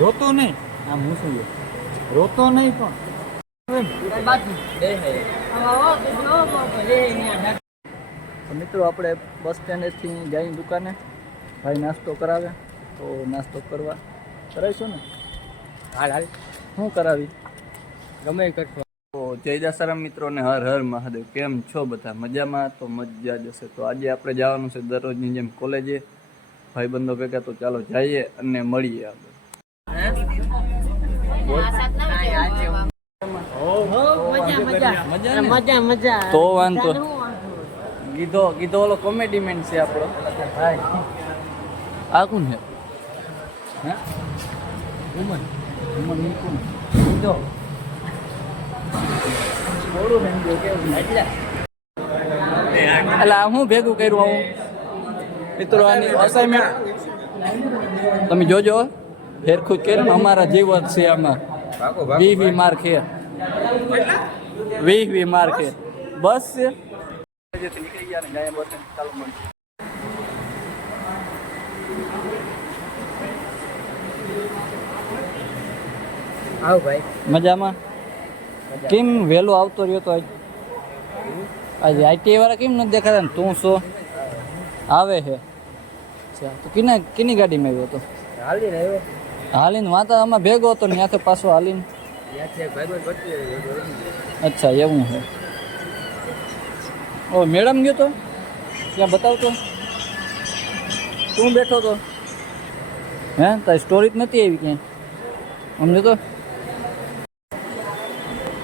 રોતો નહીં. આમ હું શું રોતો નહીં પણ. મિત્રો આપણે બસ સ્ટેન્ડેથી જઈ દુકાને. ભાઈ નાસ્તો કરાવે. તો નાસ્તો કરવા કરાવીશું ને? હાલ હાલ. શું કરાવી? ગમે કરશો. તો જય દાસારામ મિત્રોને હર હર મહાદેવ. કેમ છો બધા? મજામાં? તો મજા જ હશે. તો આજે આપણે જવાનું છે દરરોજની જેમ કોલેજે. ભાઈબંધો ભેગા તો ચાલો જઈએ અને મળીએ આપણે મજા મજા મજા તો વાંધો કીધો કીધો ઓલો કોમેડી મેન છે આપણો. આ કોણ છે? ઉમન. ઉમન કોણ? કીધો થોડું બેન કેવું એટલે. એટલે હું ભેગું કર્યું આવું? મિત્રો આની અસાઇનમેન્ટ તમે જોજો. ફેરખુદ કર્યું અમારા જીવન છે આમાં. વી વી માર્ક છે વી વી માર્ક છે બસ છે. આવ ભાઈ. મજામાં? કેમ વહેલો આવતો રહ્યો તો આજ? આજે આઈટીઆઈ વાળા કેમ નથી દેખાતા ને? તું શું? આવે છે. તો કિના કિની ગાડીમાં આવ્યો હતો હાલી રહ્યો. હાલીને વાતા આમાં ભેગો હતો ને ત્યાંથી પાછો હાલીને. અચ્છા, એવું છે. ઓ, મેડમ ગયો તો? ત્યાં બતાવતો? તું બેઠો તો? હે તારી સ્ટોરી જ નથી આવી ક્યાંય? સમજો તો?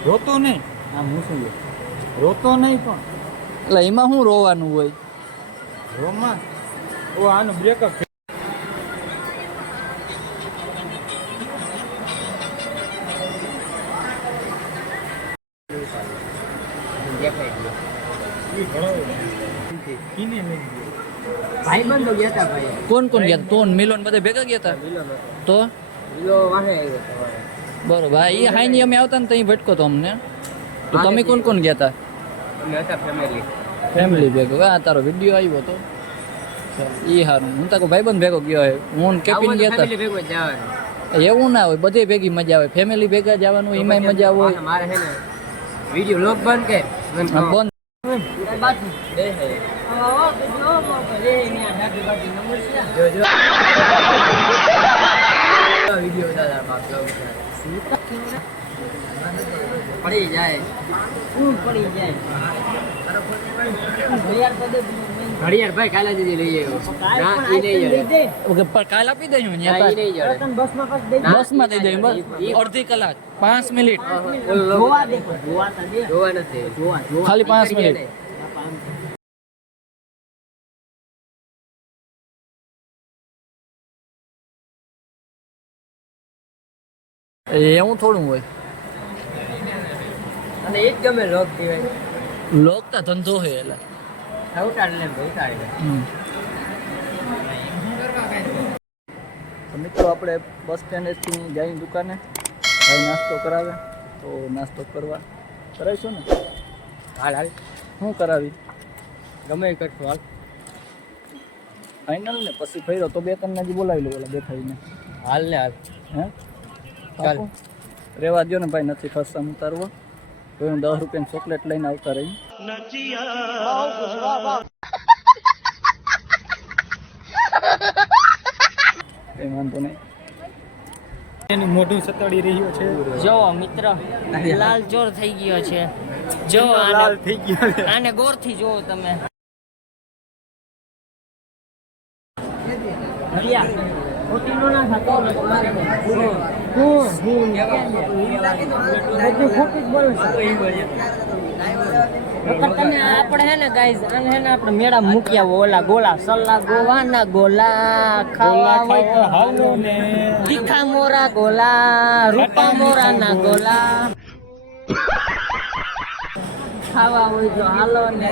રોતો નહીં. આમ હું શું રોતો નહીં પણ. એટલે એમાં શું રોવાનું હોય? રોમાં? ઓ, આનું બ્રેકઅપ ભાઈબંધો ગયા હતા ભાઈ કોણ કોણ ગયા તો મિલોન બધા ભેગા ગયા હતા મિલોનો તો મિલો વાહે આવ્યો તમારે બરોબર હા એ હાઈની અમે આવતા ને તો અહીં ભટકો તો અમને તો તમે કોણ કોણ ગયા હતા અમે હતા ફેમિલી ફેમિલી ભેગો હા તારો વીડિયો આવ્યો તો એ હારું હું તાકો ભાઈબંધ ભેગો ગયો હોય હું ને કેપિન ગયા હતા ફેમિલી ભેગું જવાનું એવું ના હોય બધે ભેગી મજા આવે। ફેમિલી ભેગા જવાનું એમાંય મજા હોય મારે હે ને વીડિયો લોક બંધ કે? આ બંધ એ હે જો જો વીડિયો દાદા બાપ જો પડી જાય ઘડિયાળ ભાઈ કાલે દીધી લઈ આવ્યો ના ઈ નહીં જડે ઓકે પણ કાલ આપી દઈ ના ઈ નહીં જડે બસમાં દઈ દઈ બસ અડધી કલાક પાંચ મિનિટ જોવા નથી ખાલી પાંચ મિનિટ એવું થોડું હોય. અને એ જ ગમે લોક કહેવાય. લોકતા ધંધો છે એટલે. ઉતાડી લે તો મિત્રો આપણે બસ સ્ટેન્ડેથી જઈને દુકાને ભાઈ નાસ્તો કરાવે. તો નાસ્તો કરવા કરાવીશું ને? હાલ હાલ. શું કરાવી? ગમે કઠું હાલ. ફાઇનલ ને પછી ફર્યો તો બે ત્રણ હજી બોલાવી લો ઓલા દેખાઈને હાલ ને હાલ. હે? ચાલ. રેવા દ્યો ને ભાઈ નથી ખર્ચા ઉતારવો. તો હું દસ રૂપિયાની ચોકલેટ લઈને આવતા રહી. કઈ વાંધો નહીં. એનું મોઢું સતાડી રહ્યો છે. જો મિત્ર લાલ ચોર થઈ ગયો છે. જો લાલ થઈ ગયો આને ગોરથી જોવો તમે થતો હું ને ગાઈઝ આને હે ને મેળા મૂક્યા ઓલા ગોલા સલ્લા ગોવાના ગોલા ખાવા તીખા મોરા ગોલા રૂપા મોરા ના ગોલા. ખાવા હોય તો હાલો ને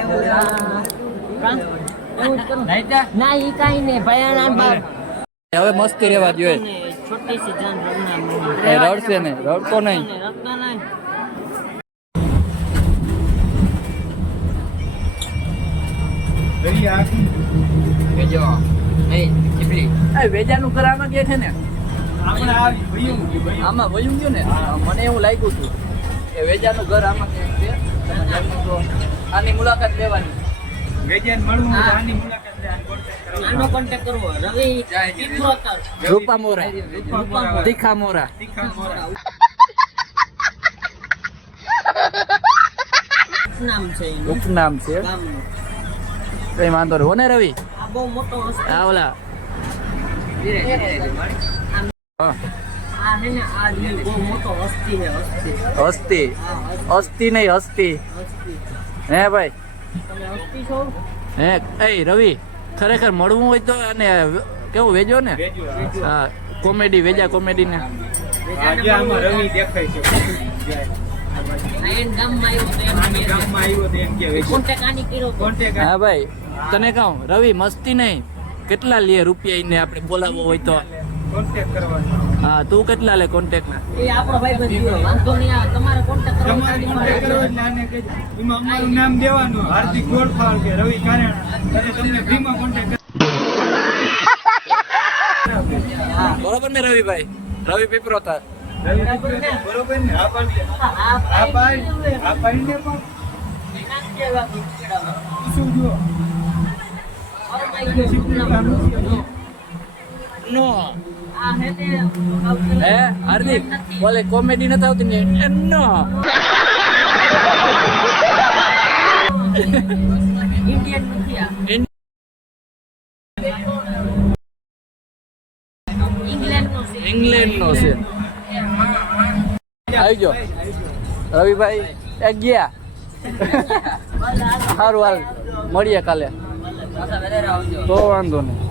જ. ના ઈ કાઈ નહીં. ભયાણા હવે મસ્તી રહેવા જોઈએ છોટી સી જાન રડના રડશે ને રડતો નહીં. રડતા જો વેજાનું છે ને. આમાં વયું ગયું ને? મને એવું લાગ્યું હતું. કે વેજાનું ઘર આમાં આની મુલાકાત લેવાની આનો કોન્ટેક્ટ કરવો રવિ પિત્રોતર રૂપા મોરા તીખા મોરા ઉપનામ છે કઈ વાંધો નહીં હોને રવિ આ બહુ મોટો ઓલા હા. ને આ બહુ મોટો હસ્તી છે હસ્તી. હસ્તી? હસ્તી. નહીં હસ્તી. હે ભાઈ? તમે હસ્તી છો? હે એ રવિ ખરેખર મળવું હોય તો અને કેવું વેજો ને? હા કોમેડી વેજા કોમેડી ને કોન્ટેક્ટ હા ભાઈ તને કહું રવિ મસ્તી નહીં. કેટલા લે રૂપિયા એને આપણે બોલાવવો હોય તો? હા તું કેટલા લે કોન્ટેક્ટ ના? એ આપણો ભાઈ વાંધો નહીં આ તમારે કોન્ટેક્ટ આને કે એમાં અમારું નામ દેવાનું હાર્દિક ગોળફાળ કે રવિ કારેણા. અને તમને ફ્રીમાં કોન્ટેક્ટ બરોબર ને રવિભાઈ? રવિ પીપરોતા બરોબર ને? આ પણ આ પાડી આ પણ. શું ગયો સુપનામાં. નો. હે, હાર્દિક બોલે કોમેડી નથી આવતી ને એ ઇન્ડિયન નથી ઇંગ્લેન્ડ નો છે. આવી ગયો. રવિભાઈ ગયા. સારું, હાલ. મળીએ કાલે. તો વાંધો નહીં.